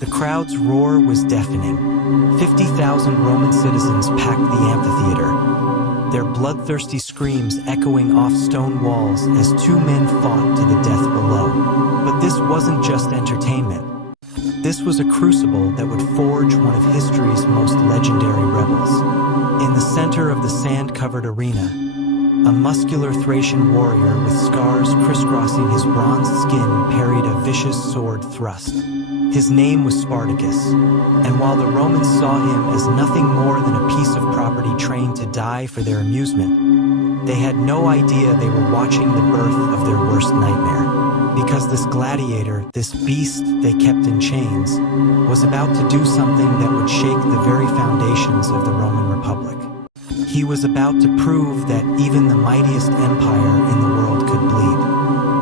The crowd's roar was deafening. 50,000 Roman citizens packed the amphitheater, their bloodthirsty screams echoing off stone walls as two men fought to the death below. But this wasn't just entertainment. This was a crucible that would forge one of history's most legendary rebels. In the center of the sand-covered arena, a muscular Thracian warrior with scars crisscrossing his bronzed skin parried a vicious sword thrust. His name was Spartacus, and while the Romans saw him as nothing more than a piece of property trained to die for their amusement, they had no idea they were watching the birth of their worst nightmare. Because this gladiator, this beast they kept in chains, was about to do something that would shake the very foundations of the Roman Republic. He was about to prove that even the mightiest empire in the world could bleed.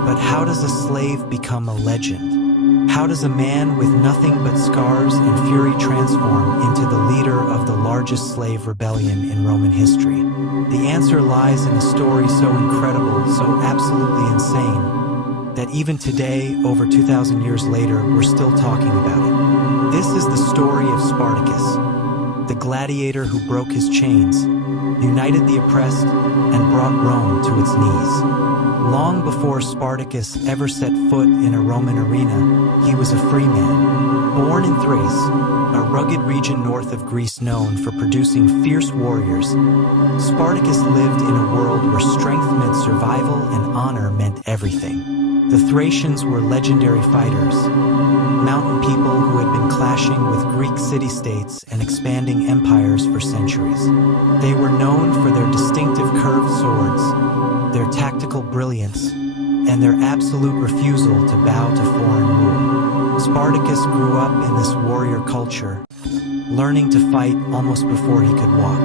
But how does a slave become a legend? How does a man with nothing but scars and fury transform into the leader of the largest slave rebellion in Roman history? The answer lies in a story so incredible, so absolutely insane, that even today, over 2,000 years later, we're still talking about it. This is the story of Spartacus, the gladiator who broke his chains, united the oppressed, and brought Rome to its knees. Long before Spartacus ever set foot in a Roman arena, he was a free man. Born in Thrace, a rugged region north of Greece known for producing fierce warriors, Spartacus lived in a world where strength meant survival and honor meant everything. The Thracians were legendary fighters, mountain people who had been clashing with Greek city-states and expanding empires for centuries. They were known for their distinctive curved swords, their tactical brilliance, and their absolute refusal to bow to foreign rule. Spartacus grew up in this warrior culture, learning to fight almost before he could walk.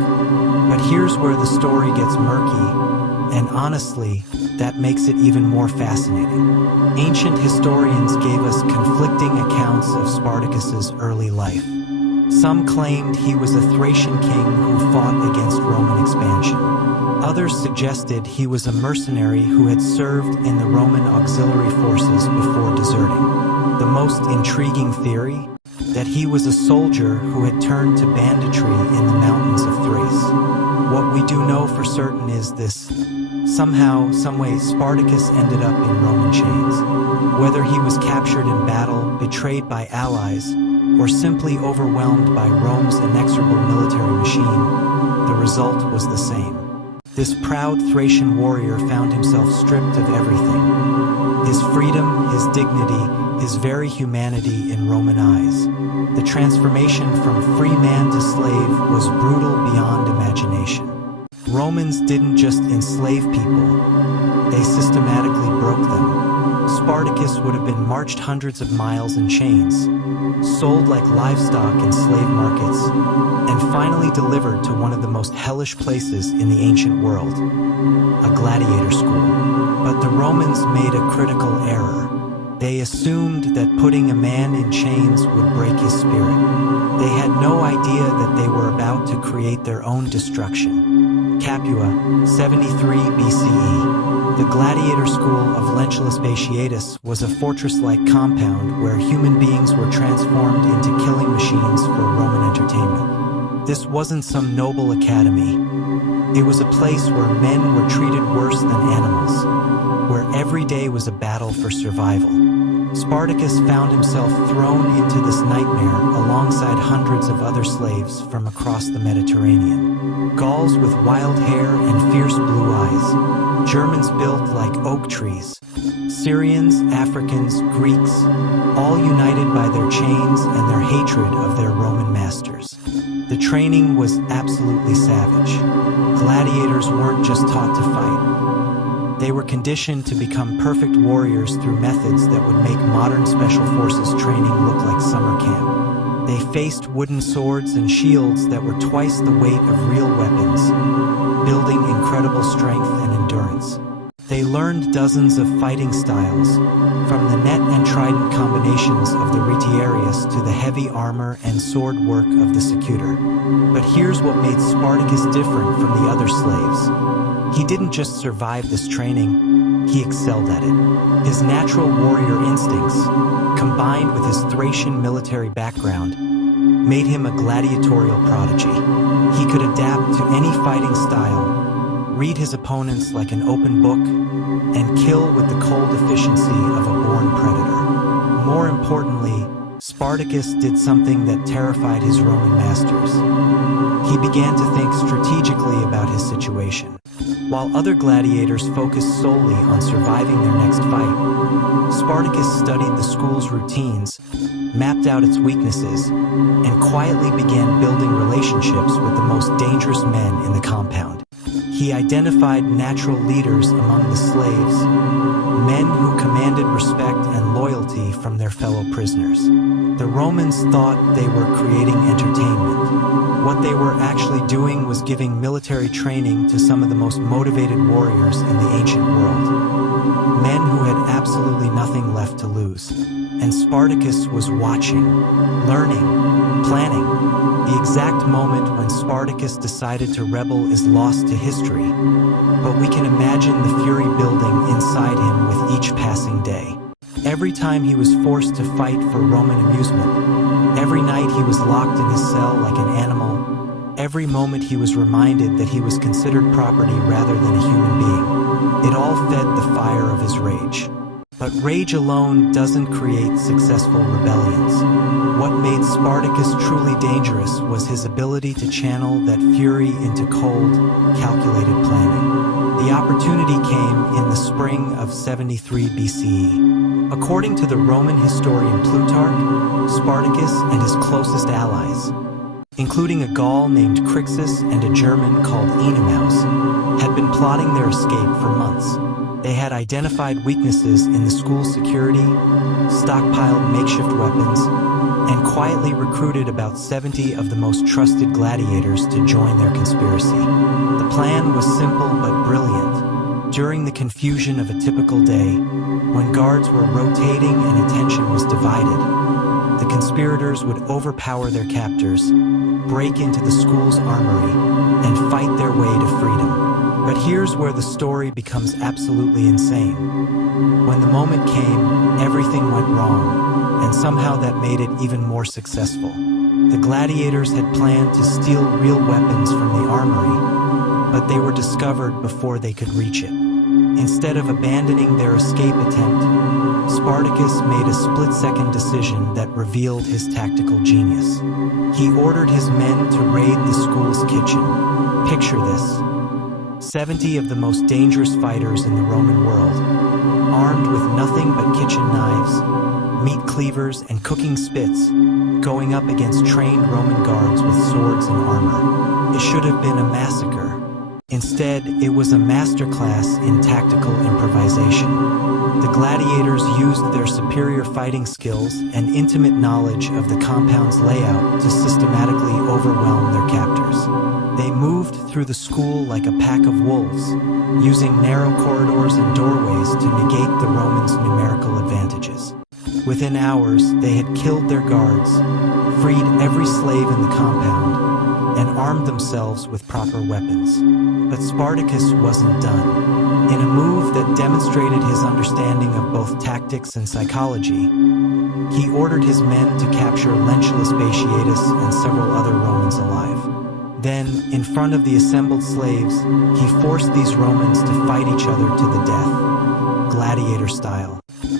But here's where the story gets murky, and honestly, that makes it even more fascinating. Ancient historians gave us conflicting accounts of Spartacus's early life. Some claimed he was a Thracian king who fought against Roman expansion. Others suggested he was a mercenary who had served in the Roman auxiliary forces before deserting. The most intriguing theory? That he was a soldier who had turned to banditry in the mountains of Thrace. What we do know for certain is this: somehow, someway, Spartacus ended up in Roman chains. Whether he was captured in battle, betrayed by allies, or simply overwhelmed by Rome's inexorable military machine, the result was the same. This proud Thracian warrior found himself stripped of everything: his freedom, his dignity, his very humanity in Roman eyes. The transformation from free man to slave was brutal beyond imagination. Romans didn't just enslave people, they systematically broke them. Spartacus would have been marched hundreds of miles in chains, sold like livestock in slave markets, and finally delivered to one of the most hellish places in the ancient world, a gladiator school. But the Romans made a critical error. They assumed that putting a man in chains would break his spirit. They had no idea that they were about to create their own destruction. Capua, 73 BCE. The gladiator school of Lentulus Vatiatus was a fortress-like compound where human beings were transformed into killing machines for Roman entertainment. This wasn't some noble academy. It was a place where men were treated worse than animals, where every day was a battle for survival. Spartacus found himself thrown into this nightmare alongside hundreds of other slaves from across the Mediterranean. Gauls with wild hair and fierce blue eyes, Germans built like oak trees, Syrians, Africans, Greeks, all united by their chains and their hatred of their Roman masters. The training was absolutely savage. Gladiators weren't just taught to fight. They were conditioned to become perfect warriors through methods that would make modern special forces training look like summer camp. They faced wooden swords and shields that were twice the weight of real weapons, building incredible strength and endurance. They learned dozens of fighting styles, from the net and trident combinations of the retiarius to the heavy armor and sword work of the secutor. But here's what made Spartacus different from the other slaves. He didn't just survive this training, he excelled at it. His natural warrior instincts, combined with his Thracian military background, made him a gladiatorial prodigy. He could adapt to any fighting style, read his opponents like an open book, and kill with the cold efficiency of a born predator. More importantly, Spartacus did something that terrified his Roman masters. He began to think strategically about his situation. While other gladiators focused solely on surviving their next fight, Spartacus studied the school's routines, mapped out its weaknesses, and quietly began building relationships with the most dangerous men in the compound. He identified natural leaders among the slaves, men who commanded respect and loyalty from their fellow prisoners. The Romans thought they were creating entertainment. What they were actually doing was giving military training to some of the most motivated warriors in the ancient world. Men who had absolutely nothing left to lose. And Spartacus was watching, learning, planning. The exact moment when Spartacus decided to rebel is lost to history, but we can imagine the fury building inside him with each passing day. Every time he was forced to fight for Roman amusement, every night he was locked in his cell like an animal, every moment he was reminded that he was considered property rather than a human being. It all fed the fire of his rage. But rage alone doesn't create successful rebellions. What made Spartacus truly dangerous was his ability to channel that fury into cold, calculated planning. The opportunity came in the spring of 73 BCE. According to the Roman historian Plutarch, Spartacus and his closest allies, including a Gaul named Crassus and a German called Enemouse, had been plotting their escape for months. They had identified weaknesses in the school's security, stockpiled makeshift weapons, and quietly recruited about 70 of the most trusted gladiators to join their conspiracy. The plan was simple but brilliant. During the confusion of a typical day, when guards were rotating and attention was divided, the conspirators would overpower their captors, break into the school's armory, and fight their way to freedom. But here's where the story becomes absolutely insane. When the moment came, everything went wrong, and somehow that made it even more successful. The gladiators had planned to steal real weapons from the armory, but they were discovered before they could reach it. Instead of abandoning their escape attempt, Spartacus made a split-second decision that revealed his tactical genius. He ordered his men to raid the school's kitchen. Picture this. 70 of the most dangerous fighters in the Roman world, armed with nothing but kitchen knives, meat cleavers, and cooking spits, going up against trained Roman guards with swords and armor. It should have been a massacre. Instead, it was a masterclass in tactical improvisation. The gladiators used their superior fighting skills and intimate knowledge of the compound's layout to systematically overwhelm their captors. They moved through the school like a pack of wolves, using narrow corridors and doorways to negate the Romans' numerical advantages. Within hours, they had killed their guards, freed every slave in the compound, and armed themselves with proper weapons. But Spartacus wasn't done. In a move that demonstrated his understanding of both tactics and psychology, he ordered his men to capture Lentulus Batiatus and several other Romans alive. Then, in front of the assembled slaves, he forced these Romans to fight each other to the death, gladiator style.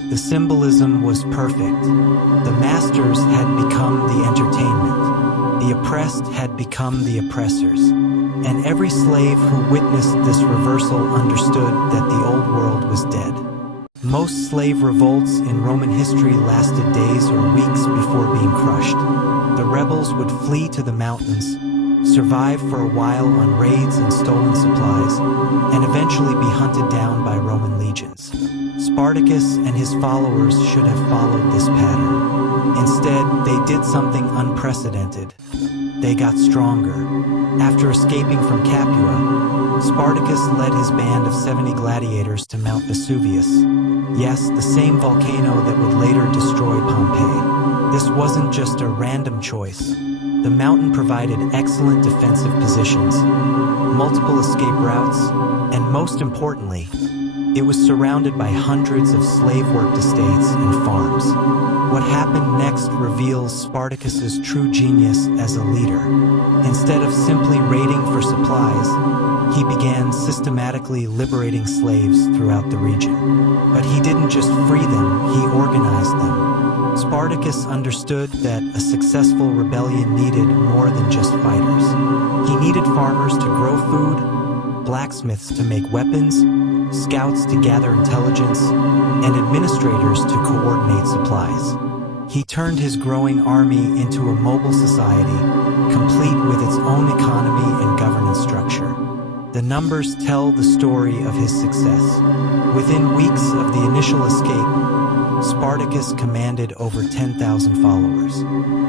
The symbolism was perfect. The masters had become the entertainment. The oppressed had become the oppressors. And every slave who witnessed this reversal understood that the old world was dead. Most slave revolts in Roman history lasted days or weeks before being crushed. The rebels would flee to the mountains, survive for a while on raids and stolen supplies, and eventually be hunted down by Roman legions. Spartacus and his followers should have followed this pattern. Instead, they did something unprecedented. They got stronger. After escaping from Capua, Spartacus led his band of 70 gladiators to Mount Vesuvius. Yes, the same volcano that would later destroy Pompeii. This wasn't just a random choice. The mountain provided excellent defensive positions, multiple escape routes, and most importantly, It was surrounded by hundreds of slave-worked estates and farms. What happened next reveals Spartacus's true genius as a leader. Instead of simply raiding for supplies, he began systematically liberating slaves throughout the region. But he didn't just free them, he organized them. Spartacus understood that a successful rebellion needed more than just fighters. He needed farmers to grow food, blacksmiths to make weapons, scouts to gather intelligence, and administrators to coordinate supplies. He turned his growing army into a mobile society, complete with its own economy and governance structure. The numbers tell the story of his success. Within weeks of the initial escape, Spartacus commanded over 10,000 followers.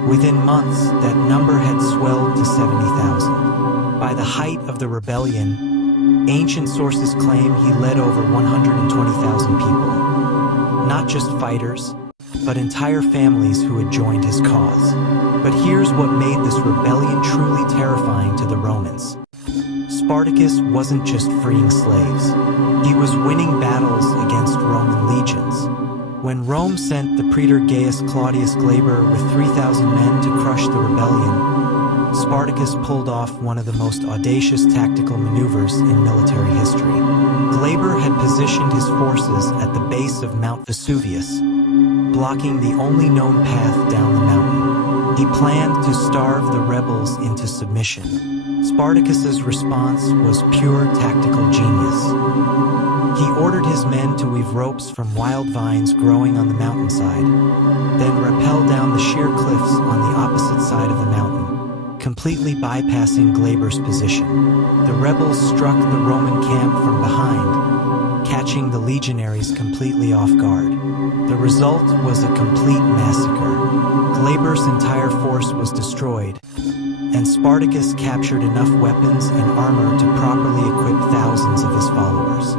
Within months, that number had swelled to 70,000. By the height of the rebellion, ancient sources claim he led over 120,000 people. Not just fighters, but entire families who had joined his cause. But here's what made this rebellion truly terrifying to the Romans. Spartacus wasn't just freeing slaves. He was winning battles against Roman legions. When Rome sent the praetor Gaius Claudius Glaber with 3,000 men to crush the rebellion, Spartacus pulled off one of the most audacious tactical maneuvers in military history. Glaber had positioned his forces at the base of Mount Vesuvius, blocking the only known path down the mountain. He planned to starve the rebels into submission. Spartacus's response was pure tactical genius. He ordered his men to weave ropes from wild vines growing on the mountainside, then rappel down the sheer cliffs on the opposite side of the mountain, completely bypassing Glaber's position. The rebels struck the Roman camp from behind, catching the legionaries completely off guard. The result was a complete massacre. Glaber's entire force was destroyed, and Spartacus captured enough weapons and armor to properly equip thousands of his followers.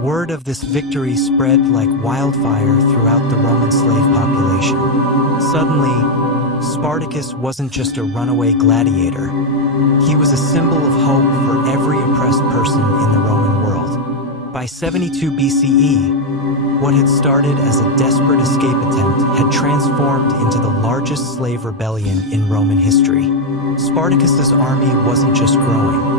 Word of this victory spread like wildfire throughout the Roman slave population. Suddenly, Spartacus wasn't just a runaway gladiator. He was a symbol of hope for every oppressed person in the Roman world. By 72 BCE, what had started as a desperate escape attempt had transformed into the largest slave rebellion in Roman history. Spartacus's army wasn't just growing.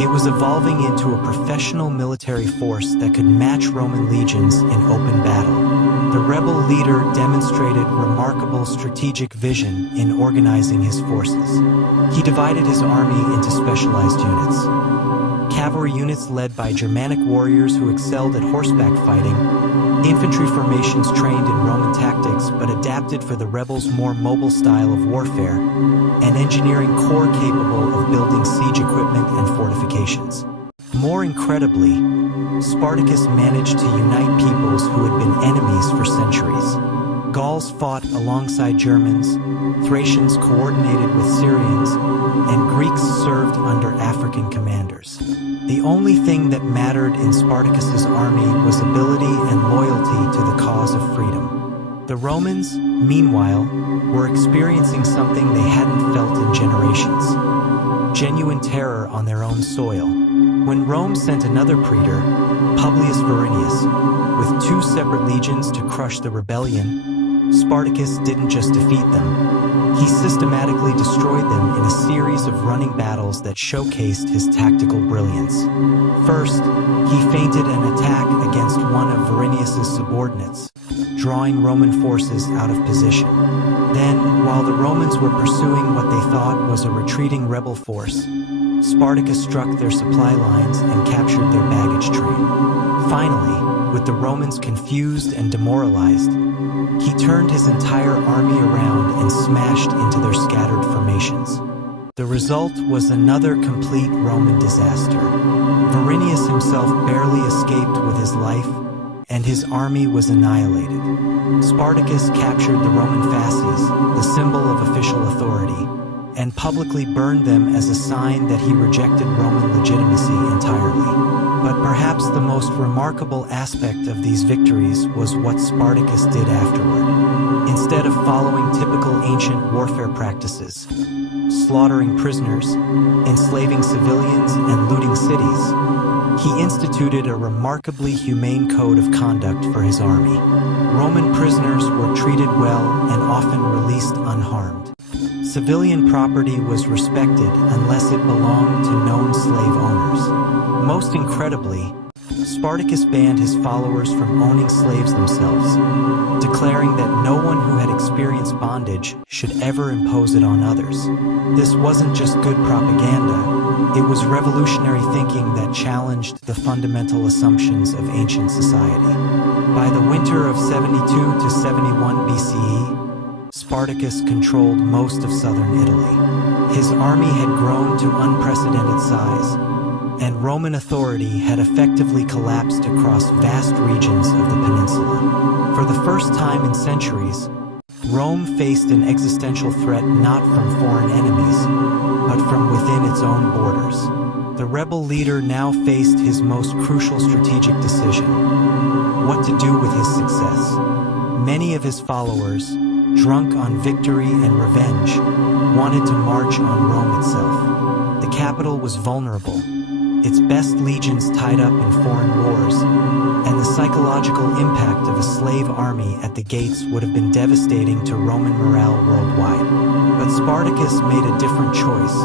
It was evolving into a professional military force that could match Roman legions in open battle. The rebel leader demonstrated remarkable strategic vision in organizing his forces. He divided his army into specialized units. Cavalry units led by Germanic warriors who excelled at horseback fighting, infantry formations trained in Roman tactics but adapted for the rebels' more mobile style of warfare, and engineering corps capable of building siege equipment and fortifications. More incredibly, Spartacus managed to unite peoples who had been enemies for centuries. Gauls fought alongside Germans, Thracians coordinated with Syrians, and Greeks served under African commanders. The only thing that mattered in Spartacus's army was ability and loyalty to the cause of freedom. The Romans, meanwhile, were experiencing something they hadn't felt in generations: genuine terror on their own soil. When Rome sent another praetor, Publius Varinius, with 2 separate legions to crush the rebellion, Spartacus didn't just defeat them. He systematically destroyed them in a series of running battles that showcased his tactical brilliance. First, he feinted an attack against one of Varinius's subordinates, drawing Roman forces out of position. Then, while the Romans were pursuing what they thought was a retreating rebel force, Spartacus struck their supply lines and captured their baggage train. Finally, with the Romans confused and demoralized, he turned his entire army around and smashed into their scattered formations. The result was another complete Roman disaster. Varinius himself barely escaped with his life, and his army was annihilated. Spartacus captured the Roman fasces, the symbol of official authority, and publicly burned them as a sign that he rejected Roman legitimacy entirely. But perhaps the most remarkable aspect of these victories was what Spartacus did afterward. Instead of following typical ancient warfare practices, slaughtering prisoners, enslaving civilians, and looting cities, he instituted a remarkably humane code of conduct for his army. Roman prisoners were treated well and often released unharmed. Civilian property was respected unless it belonged to known slave owners. Most incredibly, Spartacus banned his followers from owning slaves themselves, declaring that no one who had experienced bondage should ever impose it on others. This wasn't just good propaganda, it was revolutionary thinking that challenged the fundamental assumptions of ancient society. By the winter of 72 to 71 BCE, Spartacus controlled most of southern Italy. His army had grown to unprecedented size, and Roman authority had effectively collapsed across vast regions of the peninsula. For the first time in centuries, Rome faced an existential threat not from foreign enemies, but from within its own borders. The rebel leader now faced his most crucial strategic decision: what to do with his success. Many of his followers, drunk on victory and revenge, wanted to march on Rome itself. The capital was vulnerable, its best legions tied up in foreign wars, and the psychological impact of a slave army at the gates would have been devastating to Roman morale worldwide. But Spartacus made a different choice,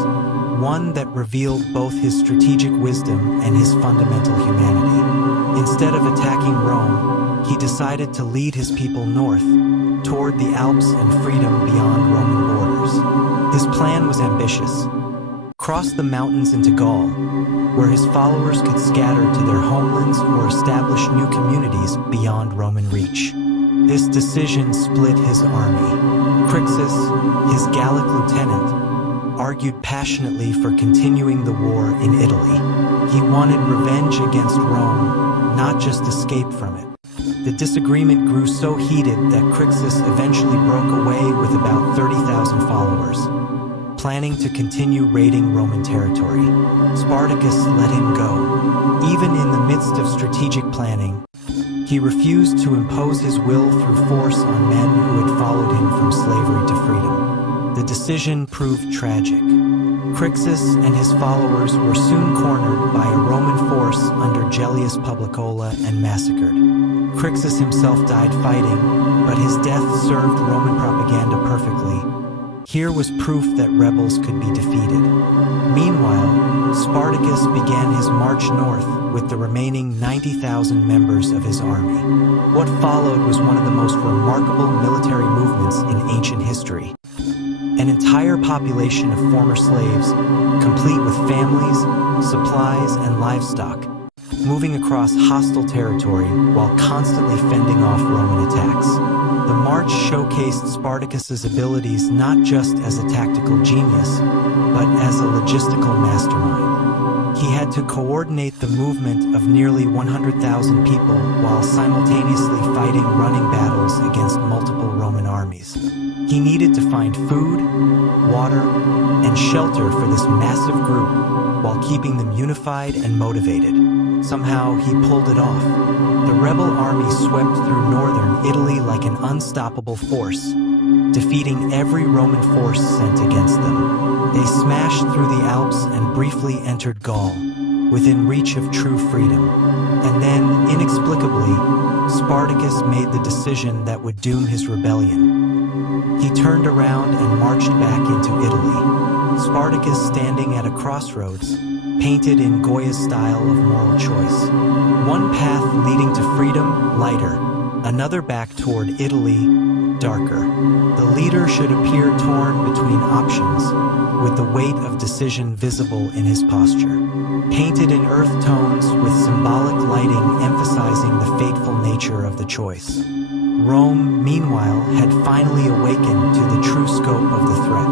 one that revealed both his strategic wisdom and his fundamental humanity. Instead of attacking Rome, he decided to lead his people north, toward the Alps and freedom beyond Roman borders. His plan was ambitious: cross the mountains into Gaul, where his followers could scatter to their homelands or establish new communities beyond Roman reach. This decision split his army. Crassus, his Gallic lieutenant, argued passionately for continuing the war in Italy. He wanted revenge against Rome, not just escape from it. The disagreement grew so heated that Crassus eventually broke away with about 30,000 followers, planning to continue raiding Roman territory. Spartacus let him go. Even in the midst of strategic planning, he refused to impose his will through force on men who had followed him from slavery to freedom. The decision proved tragic. Crassus and his followers were soon cornered by a Roman force under Gellius Publicola and massacred. Crassus himself died fighting, but his death served Roman propaganda perfectly. Here was proof that rebels could be defeated. Meanwhile, Spartacus began his march north with the remaining 90,000 members of his army. What followed was one of the most remarkable military movements in ancient history. An entire population of former slaves, complete with families, supplies, and livestock, moving across hostile territory while constantly fending off Roman attacks. The march showcased Spartacus's abilities not just as a tactical genius, but as a logistical mastermind. He had to coordinate the movement of nearly 100,000 people while simultaneously fighting running battles against multiple Roman armies. He needed to find food, water, and shelter for this massive group while keeping them unified and motivated. Somehow, he pulled it off. The rebel army swept through northern Italy like an unstoppable force, defeating every Roman force sent against them. They smashed through the Alps and briefly entered Gaul, within reach of true freedom. And then, inexplicably, Spartacus made the decision that would doom his rebellion. He turned around and marched back into Italy. Spartacus standing at a crossroads, painted in Goya's style of moral choice. One path leading to freedom, lighter, another back toward Italy, darker. The leader should appear torn between options, with the weight of decision visible in his posture. Painted in earth tones with symbolic lighting emphasizing the fateful nature of the choice. Rome, meanwhile, had finally awakened to the true scope of the threat.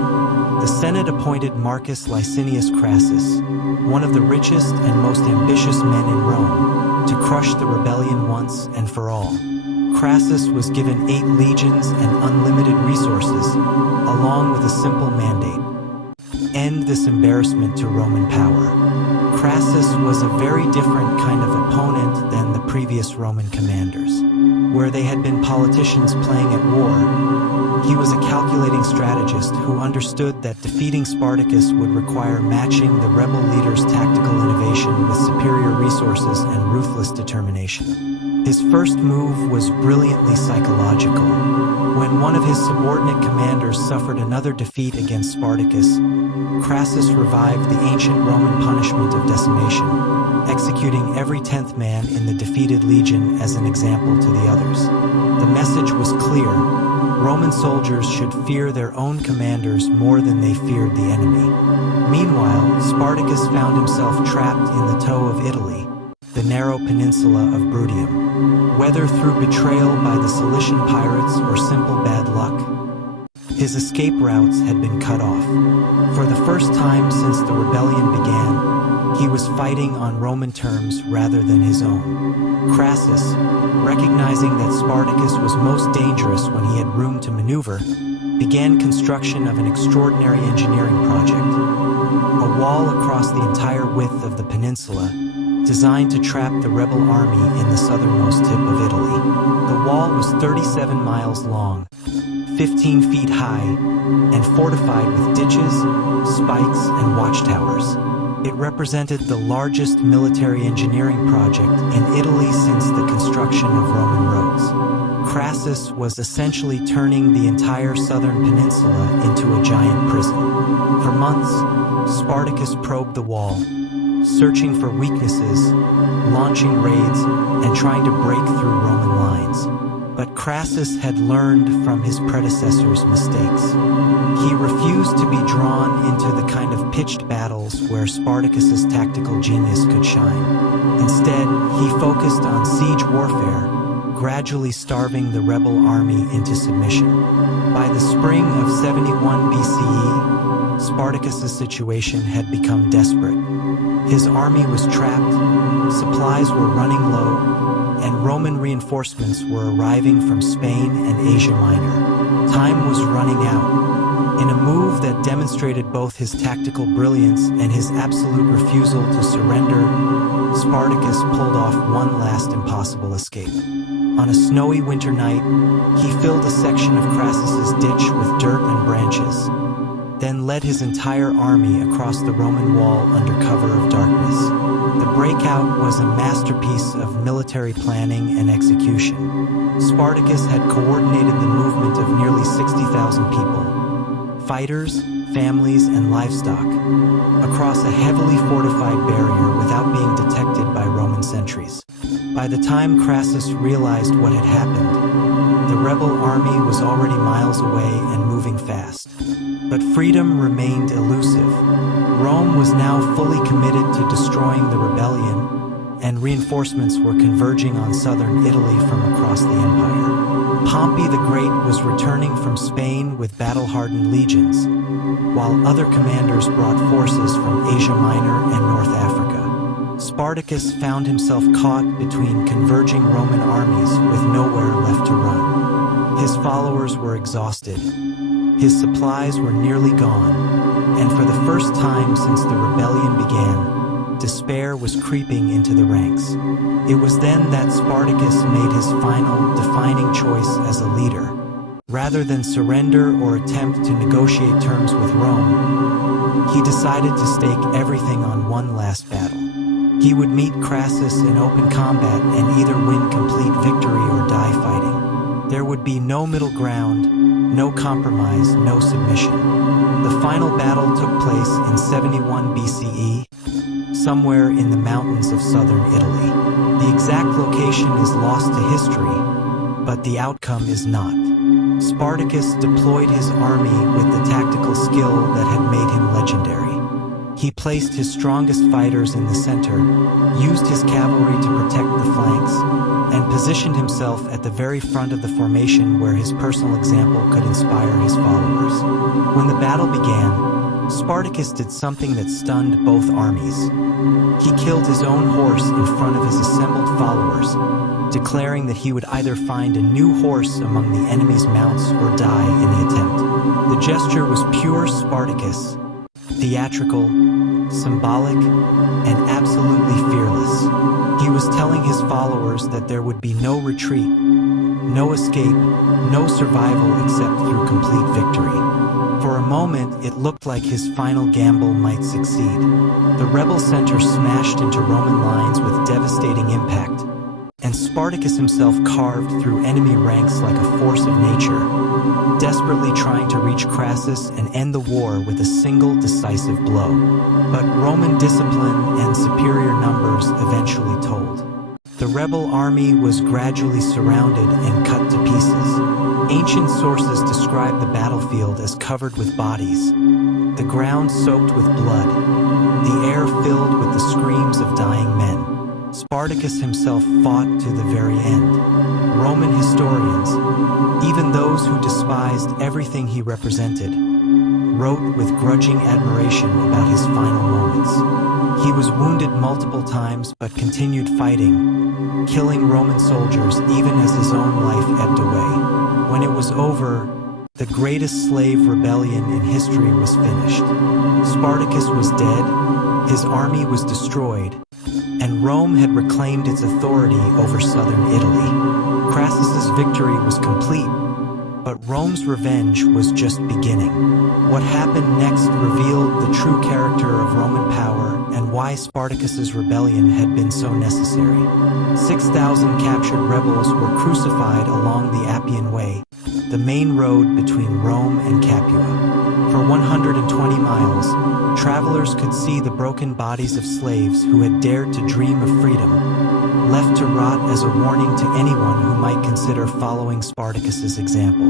The Senate appointed Marcus Licinius Crassus, one of the richest and most ambitious men in Rome, to crush the rebellion once and for all. Crassus was given 8 legions and unlimited resources, along with a simple mandate: this embarrassment to Roman power. Crassus was a very different kind of opponent than the previous Roman commanders. Where they had been politicians playing at war, he was a calculating strategist who understood that defeating Spartacus would require matching the rebel leader's tactical innovation with superior resources and ruthless determination. His first move was brilliantly psychological. When one of his subordinate commanders suffered another defeat against Spartacus, Crassus revived the ancient Roman punishment of decimation, executing every 10th man in the defeated legion as an example to the others. The message was clear: Roman soldiers should fear their own commanders more than they feared the enemy. Meanwhile, Spartacus found himself trapped in the toe of Italy, the narrow peninsula of Bruttium. Whether through betrayal by the Cilician pirates or simple bad luck, his escape routes had been cut off. For the first time since the rebellion began, he was fighting on Roman terms rather than his own. Crassus, recognizing that Spartacus was most dangerous when he had room to maneuver, began construction of an extraordinary engineering project. A wall across the entire width of the peninsula, designed to trap the rebel army in the southernmost tip of Italy. The wall was 37 miles long, 15 feet high, and fortified with ditches, spikes, and watchtowers. It represented the largest military engineering project in Italy since the construction of Roman roads. Crassus was essentially turning the entire southern peninsula into a giant prison. For months, Spartacus probed the wall, searching for weaknesses, launching raids, and trying to break through Roman lines. But Crassus had learned from his predecessors' mistakes. He refused to be drawn into the kind of pitched battles where Spartacus's tactical genius could shine. Instead, he focused on siege warfare, gradually starving the rebel army into submission. By the spring of 71 BCE, Spartacus's situation had become desperate. His army was trapped, supplies were running low, and Roman reinforcements were arriving from Spain and Asia Minor. Time was running out. In a move that demonstrated both his tactical brilliance and his absolute refusal to surrender, Spartacus pulled off one last impossible escape. On a snowy winter night, he filled a section of Crassus's ditch with dirt and branches, then led his entire army across the Roman wall under cover of darkness. The breakout was a masterpiece of military planning and execution. Spartacus had coordinated the movement of nearly 60,000 people, fighters, families, and livestock, across a heavily fortified barrier without being detected by Roman sentries. By the time Crassus realized what had happened, the rebel army was already miles away and moving fast. But freedom remained elusive. Rome was now fully committed to destroying the rebellion, and reinforcements were converging on southern Italy from across the empire. Pompey the Great was returning from Spain with battle-hardened legions, while other commanders brought forces from Asia Minor and North Africa. Spartacus found himself caught between converging Roman armies with nowhere left to run. His followers were exhausted. His supplies were nearly gone, and for the first time since the rebellion began, despair was creeping into the ranks. It was then that Spartacus made his final, defining choice as a leader. Rather than surrender or attempt to negotiate terms with Rome, he decided to stake everything on one last battle. He would meet Crassus in open combat and either win complete victory or die fighting. There would be no middle ground, no compromise, no submission. The final battle took place in 71 BCE, somewhere in the mountains of southern Italy. The exact location is lost to history, but the outcome is not. Spartacus deployed his army with the tactical skill that had made him legendary. He placed his strongest fighters in the center, used his cavalry to protect the flanks, and positioned himself at the very front of the formation where his personal example could inspire his followers. When the battle began, Spartacus did something that stunned both armies. He killed his own horse in front of his assembled followers, declaring that he would either find a new horse among the enemy's mounts or die in the attempt. The gesture was pure Spartacus, theatrical, symbolic, and absolutely fearless. He was telling his followers that there would be no retreat, no escape, no survival except through complete victory. For a moment, it looked like his final gamble might succeed. The rebel center smashed into Roman lines with devastating impact, and Spartacus himself carved through enemy ranks like a force of nature, desperately trying to reach Crassus and end the war with a single decisive blow. But Roman discipline and superior numbers eventually told. The rebel army was gradually surrounded and cut to pieces. Ancient sources describe the battlefield as covered with bodies, the ground soaked with blood, the air filled with the screams of dying men. Spartacus himself fought to the very end. Roman historians, even those who despised everything he represented, wrote with grudging admiration about his final moments. He was wounded multiple times but continued fighting, killing Roman soldiers even as his own life ebbed away. When it was over, the greatest slave rebellion in history was finished. Spartacus was dead, his army was destroyed, and Rome had reclaimed its authority over southern Italy. Crassus's victory was complete, but Rome's revenge was just beginning. What happened next revealed the true character of Roman power and why Spartacus's rebellion had been so necessary. 6,000 captured rebels were crucified along the Appian Way, the main road between Rome and Capua. For 120 miles, travelers could see the broken bodies of slaves who had dared to dream of freedom, left to rot as a warning to anyone who might consider following Spartacus's example.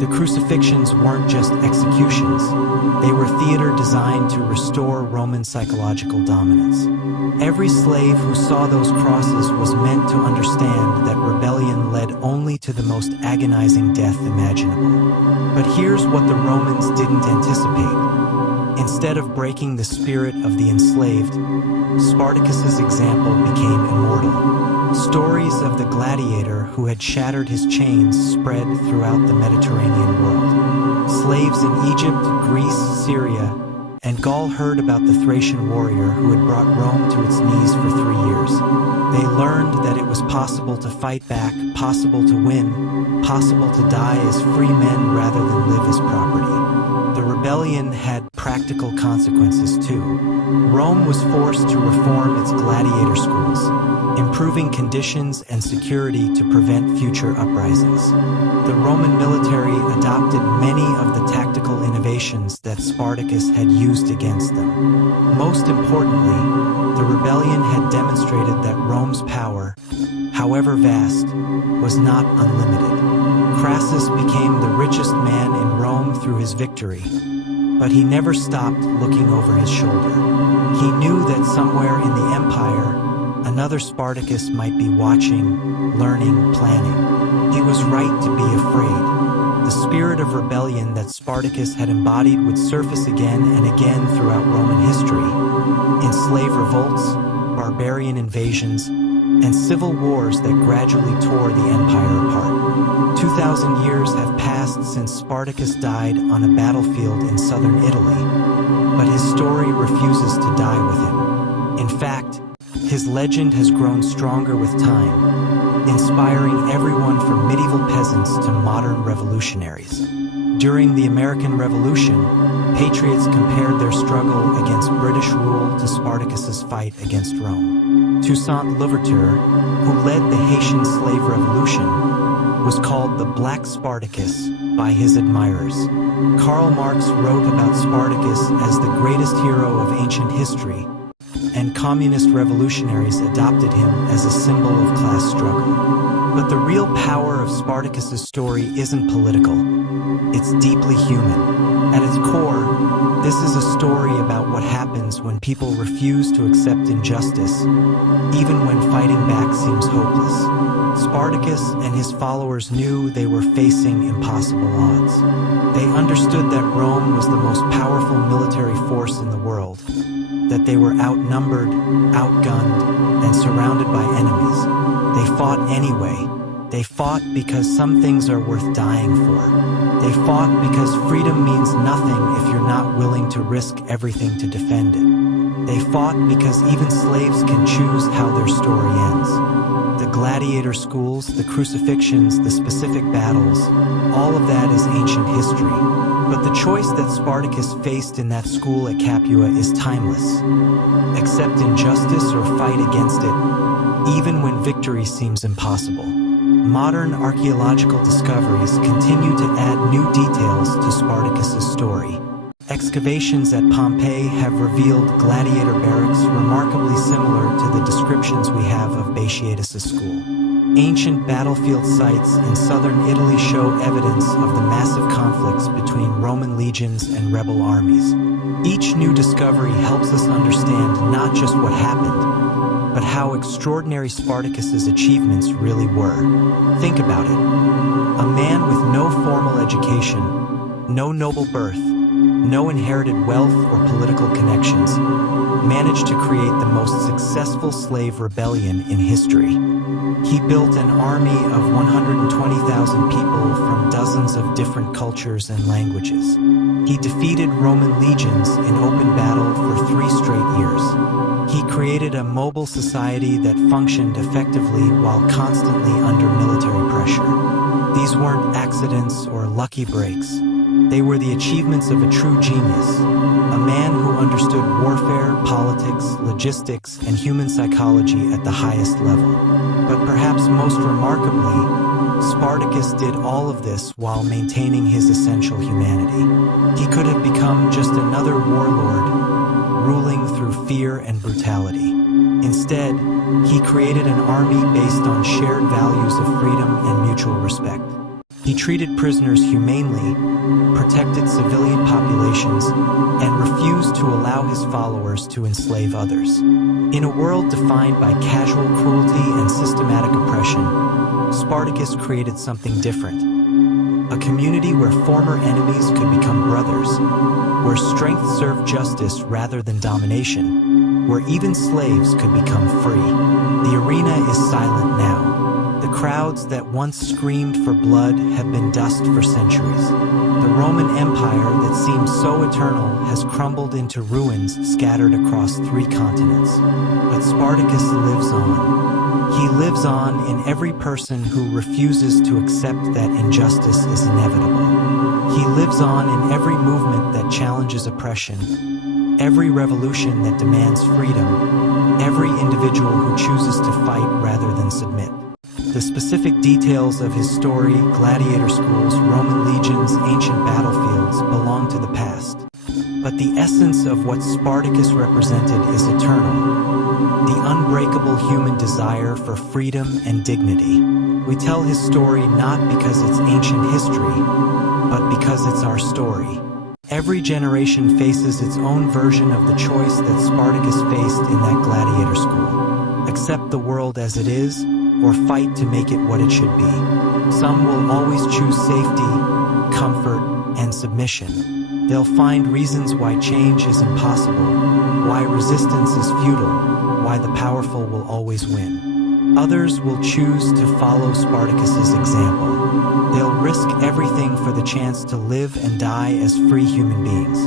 The crucifixions weren't just executions, they were theater designed to restore Roman psychological dominance. Every slave who saw those crosses was meant to understand that rebellion led only to the most agonizing death imaginable. But here's what the Romans didn't anticipate. Instead of breaking the spirit of the enslaved, Spartacus's example became immortal. Stories of the gladiator who had shattered his chains spread throughout the Mediterranean world. Slaves in Egypt, Greece, Syria, and Gaul heard about the Thracian warrior who had brought Rome to its knees for 3 years. They learned that it was possible to fight back, possible to win, possible to die as free men rather than live as property. The rebellion had practical consequences too. Rome was forced to reform its gladiator schools, improving conditions and security to prevent future uprisings. The Roman military adopted many of the tactical innovations that Spartacus had used against them. Most importantly, the rebellion had demonstrated that Rome's power, however vast, was not unlimited. Crassus became the richest man in Rome through his victory, but he never stopped looking over his shoulder. He knew that somewhere in the empire, another Spartacus might be watching, learning, planning. He was right to be afraid. The spirit of rebellion that Spartacus had embodied would surface again and again throughout Roman history, in slave revolts, barbarian invasions, and civil wars that gradually tore the empire apart. 2,000 years have passed since Spartacus died on a battlefield in southern Italy, but his story refuses to die with him. In fact, his legend has grown stronger with time, inspiring everyone from medieval peasants to modern revolutionaries. During the American Revolution, patriots compared their struggle against British rule to Spartacus's fight against Rome. Toussaint Louverture, who led the Haitian slave revolution, was called the Black Spartacus by his admirers. Karl Marx wrote about Spartacus as the greatest hero of ancient history, and communist revolutionaries adopted him as a symbol of class struggle. But the real power of Spartacus's story isn't political. It's deeply human. At its core, this is a story about what happens when people refuse to accept injustice, even when fighting back seems hopeless. Spartacus and his followers knew they were facing impossible odds. They understood that Rome was the most powerful military force in the world, that they were outnumbered, outgunned, and surrounded by enemies. They fought anyway, They fought because some things are worth dying for. They fought because freedom means nothing if you're not willing to risk everything to defend it. They fought because even slaves can choose how their story ends. The gladiator schools, the crucifixions, the specific battles, all of that is ancient history. But the choice that Spartacus faced in that school at Capua is timeless. Accept injustice or fight against it, even when victory seems impossible. Modern archaeological discoveries continue to add new details to Spartacus's story. Excavations at Pompeii have revealed gladiator barracks remarkably similar to the descriptions we have of Basiatus's school. Ancient battlefield sites in southern Italy show evidence of the massive conflicts between Roman legions and rebel armies. Each new discovery helps us understand not just what happened, but how extraordinary Spartacus's achievements really were. Think about it. A man with no formal education, no noble birth, no inherited wealth or political connections, managed to create the most successful slave rebellion in history. He built an army of 120,000 people from dozens of different cultures and languages. He defeated Roman legions in open battle for 3 straight years. He created a mobile society that functioned effectively while constantly under military pressure. These weren't accidents or lucky breaks. They were the achievements of a true genius, a man who understood warfare, politics, logistics, and human psychology at the highest level. But perhaps most remarkably, Spartacus did all of this while maintaining his essential humanity. He could have become just another warlord, ruling through fear and brutality. Instead, he created an army based on shared values of freedom and mutual respect. He treated prisoners humanely, protected civilian populations, and refused to allow his followers to enslave others. In a world defined by casual cruelty and systematic oppression, Spartacus created something different. A community where former enemies could become brothers, where strength served justice rather than domination, where even slaves could become free. The arena is silent now. The crowds that once screamed for blood have been dust for centuries. The Roman Empire that seemed so eternal has crumbled into ruins scattered across 3 continents. But Spartacus lives on. He lives on in every person who refuses to accept that injustice is inevitable. He lives on in every movement that challenges oppression, every revolution that demands freedom, every individual who chooses to fight rather than submit. The specific details of his story, gladiator schools, Roman legions, ancient battlefields, belong to the past. But the essence of what Spartacus represented is eternal, the unbreakable human desire for freedom and dignity. We tell his story not because it's ancient history, but because it's our story. Every generation faces its own version of the choice that Spartacus faced in that gladiator school. Accept the world as it is, or fight to make it what it should be. Some will always choose safety, comfort, and submission. They'll find reasons why change is impossible, why resistance is futile, why the powerful will always win. Others will choose to follow Spartacus's example. They'll risk everything for the chance to live and die as free human beings.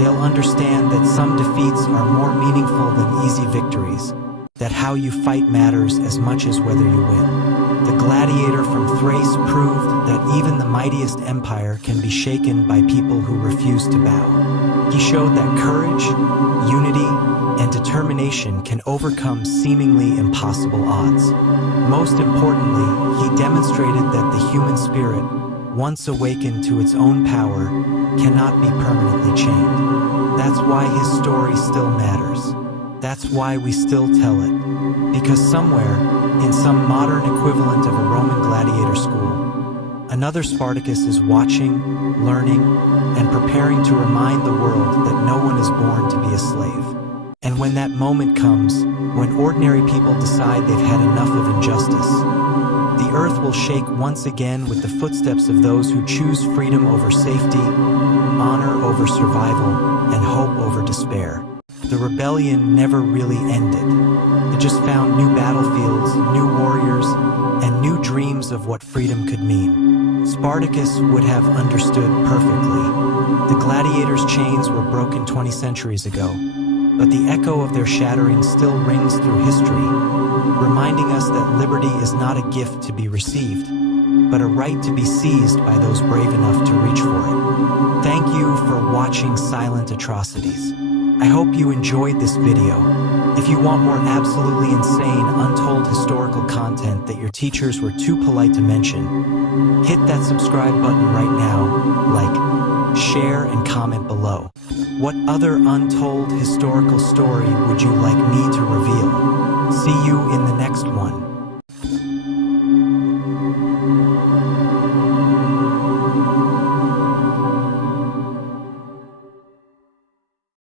They'll understand that some defeats are more meaningful than easy victories, that how you fight matters as much as whether you win. The gladiator from Thrace proved that even the mightiest empire can be shaken by people who refuse to bow. He showed that courage, unity, and determination can overcome seemingly impossible odds. Most importantly, he demonstrated that the human spirit, once awakened to its own power, cannot be permanently chained. That's why his story still matters. That's why we still tell it. Because somewhere, in some modern equivalent of a Roman gladiator school, another Spartacus is watching, learning, and preparing to remind the world that no one is born to be a slave. And when that moment comes, when ordinary people decide they've had enough of injustice, the earth will shake once again with the footsteps of those who choose freedom over safety, honor over survival, and hope over despair. The rebellion never really ended. It just found new battlefields, new warriors, and new dreams of what freedom could mean. Spartacus would have understood perfectly. The gladiators' chains were broken 20 centuries ago, but the echo of their shattering still rings through history, reminding us that liberty is not a gift to be received, but a right to be seized by those brave enough to reach for it. Thank you for watching Silent Atrocities. I hope you enjoyed this video. If you want more absolutely insane, untold historical content that your teachers were too polite to mention, hit that subscribe button right now, like, share, and comment below. What other untold historical story would you like me to reveal? See you in the next one.